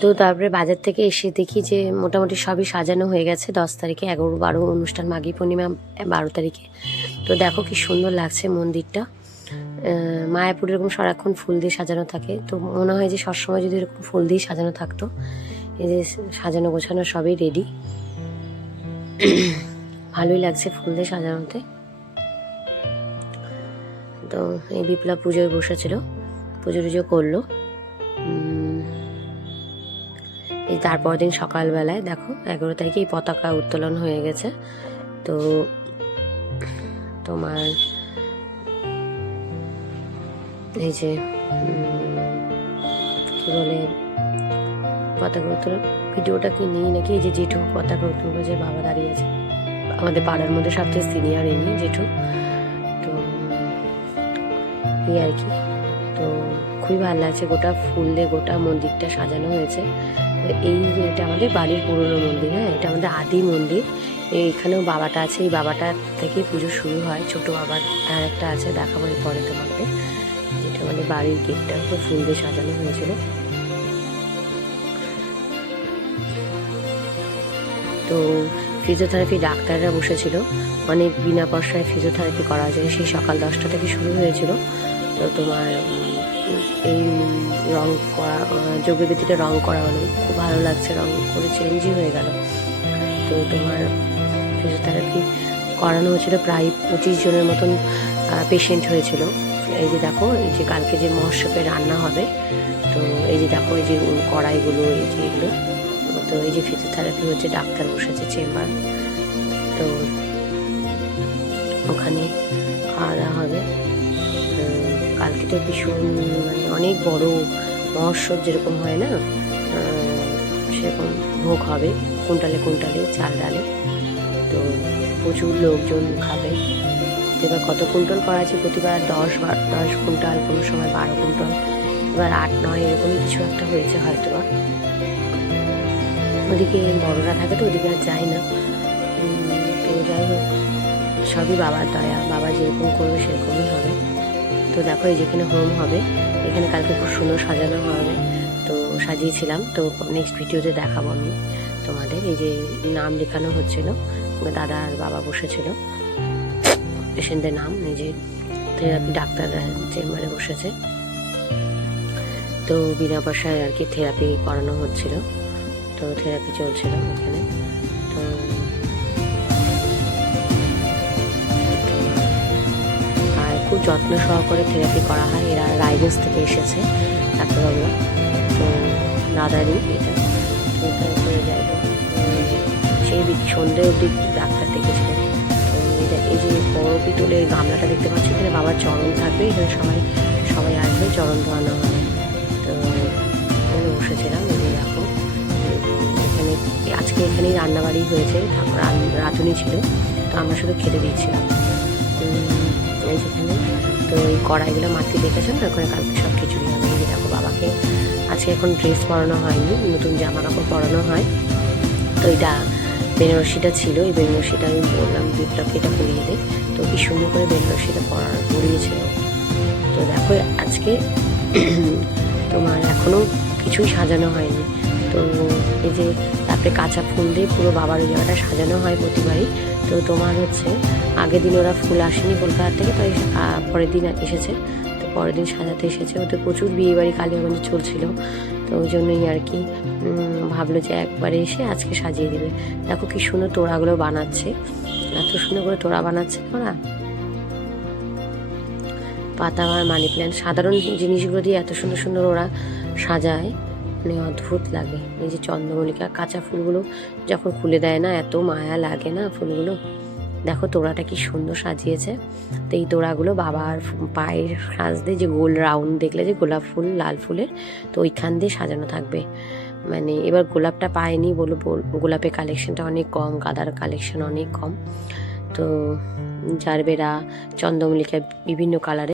তো তারপরে বাজার থেকে এসে দেখি যে মোটামুটি সবই সাজানো হয়ে গেছে। 10 তারিখে 11-12 অনুষ্ঠান, মাঘী পূর্ণিমা 12 তারিখে। তো দেখো কি সুন্দর লাগছে মন্দিরটা। মায়াপুর এরকম সারাক্ষণ ফুল দিয়ে সাজানো থাকে, তো মনে হয় যে সবসময় যদি এরকম ফুল দিয়ে সাজানো থাকতো। এই যে সাজানো গোছানো সবই রেডি, ভালোই লাগছে ফুল দিয়ে সাজানোতে। তো এই বিপ্লব পুজোয় বসেছিল, পুজো টুজো করলো। এই তারপর দিন সকালবেলায় দেখো 11 তারিখে এই পতাকা উত্তোলন হয়ে গেছে। তো তোমার এই যে কি বলে পতাকা উত্তোলন ভিডিওটা কি নেই নাকি, এই যে জেঠু পতাকা উত্তোলন করেছে, বাবা দাঁড়িয়ে আছে, আমাদের পাড়ার মধ্যে সবচেয়ে সিনিয়র ইনি জেঠু। তো এই আর কি, তো খুবই ভালো লাগছে, গোটা ফুল দিয়ে গোটা মন্দিরটা সাজানো হয়েছে। এই এটা আমাদের বাড়ির পুরনো মন্দির, হ্যাঁ এটা আমাদের আদি মন্দির। এইখানেও বাবাটা আছে, এই বাবাটা থেকে পুজো শুরু হয়। ছোট বাবার আর একটা আছে, দেখাবো পরে তোমাদের। যেটা আমাদের বাড়ির গেটটা খুব ফুল দিয়ে সাজানো হয়েছিল। তো ফিজিওথেরাপি ডাক্তাররা বসেছিল, অনেক বিনা পয়সায় ফিজিওথেরাপি করা যায়। সেই সকাল 10টা থেকে শুরু হয়েছিল। তো তোমার এই রং করা, যোগবেদিটা রং করা হলো, খুব ভালো লাগছে, রং করে চেঞ্জই হয়ে গেল। তো তোমার ফিজিওথেরাপি করানো হয়েছিল, প্রায় 25 জনের মতন পেশেন্ট হয়েছিল। এই যে দেখো, এই যে কালকে যে মহোৎসবে রান্না হবে, তো এই যে দেখো এই যে কড়াইগুলো, এই যে এগুলো। তো এই যে ফিজিওথেরাপি হচ্ছে, ডাক্তার বসেছে চেম্বার, তো ওখানে খাওয়া দাওয়া হবে। কালকে তো ভীষণ মানে অনেক বড় মহোৎসব যেরকম হয় না, সেরকম ভোগ হবে, কুইন্টালে কুইন্টালে চাল ডালে। তো প্রচুর লোকজন খাবে। এবার কত কুইন্টাল করা আছে, প্রতিবার 10 কুইন্টাল, কোনো সময় 12 কুইন্টাল, এবার 8-9 এরকমই কিছু একটা হয়েছে হয়তো। ওদিকে বড়রা থাকে তো ওদিকে আর যায় না। তো যাই হোক, সবই বাবার দয়া, বাবা যেরকম করবে সেরকমই হবে। তো দেখো এই যেখানে হোম হবে, এখানে কালকে খুব সুন্দর সাজানো হবে, তো সাজিয়েছিলাম। তো নেক্সট ভিডিওতে দেখাবো আমি তোমাদের। এই যে নাম লেখানো হচ্ছিল, দাদা আর বাবা বসেছিল, পেশেন্টদের নাম, এই যে থেরাপি ডাক্তাররা চেম্বারে বসেছে। তো বিনা পয়সায় আর কি থেরাপি করানো হচ্ছিল, তো থেরাপি চলছিল এখানে। তো আর খুব যত্ন সহকারে থেরাপি করা হয়। এরা রায়গঞ্জ থেকে এসেছে ডাক্তারবাবুরা, তো দাদারই এটা। তো তারপরে যাই হোক, সেই সন্ধ্যে অবধি ডাক্তার ডেকেছিলেন। তো এই যে বড় পিতলের গামলাটা দেখতে পাচ্ছি, এখানে বাবার চরণ থাকবে, এখানে সবাই আসবে, চরণ ধোয়ানো হবে। তো এখানে বসেছিলাম, এই যে দেখো এখানে আজকে এখানেই রান্নাবাড়ি হয়েছে, রাঁধুনি ছিল, তো আমরা শুধু খেতে দিয়েছিলাম এই যেখানে। তো এই কড়াইগুলো মাটি দেখেছেন না, ওখানে কালকে সব খিচুড়ি হবে। এই যে দেখো বাবাকে আজকে এখন ড্রেস পরানো হয়নি, নতুন জামা কাপড় পরানো হয়। তো এটা বেনারসিটা ছিল, এই বেনারসিটা আমি বললাম বিপ্লবকে এটা পরিয়ে দে, তো কি সুন্দর করে বেনারসিটা পরিয়েছিল। তো দেখো আজকে তোমার এখনও কিছুই সাজানো হয়নি। তো এই যে তারপরে কাঁচা ফুল দিয়ে পুরো বাবার ওই জায়গাটা সাজানো হয় প্রতিবারই। তো তোমার হচ্ছে আগের দিন ওরা ফুল আসেনি কলকাতা থেকে, তো পরের দিন এসেছে, তো পরের দিন সাজাতে এসেছে। ওদের প্রচুর বিয়েবাড়ি কালীগঞ্জে চলছিল, তো ওই জন্যই আর কি ভাবলো যে একবারে এসে আজকে সাজিয়ে দেবে। দেখো কি সুন্দর তোড়াগুলো বানাচ্ছে, এত সুন্দর করে তোড়া বানাচ্ছে ওরা, পাতা আর মানি প্ল্যান্ট, সাধারণ জিনিসগুলো দিয়ে এত সুন্দর সুন্দর ওরা সাজায়, মানে অদ্ভুত লাগে। এই যে চন্দ্রমল্লিকা কাঁচা ফুলগুলো যখন খুলে দেয় না, এত মায়া লাগে না ফুলগুলো। দেখো তোড়াটা কি সুন্দর সাজিয়েছে। তো এই তোড়াগুলো বাবার পায়ের সাজতে যে গোল রাউন্ড দেখলে যে গোলাপ ফুল, লাল ফুলের, তো ওইখান দিয়ে সাজানো থাকবে। মানে এবার গোলাপটা পায়নি বলো, গোলাপের কালেকশনটা অনেক কম, গাঁদার কালেকশন অনেক কম। তো জারবেরা, চন্দ্রমল্লিকা বিভিন্ন কালারের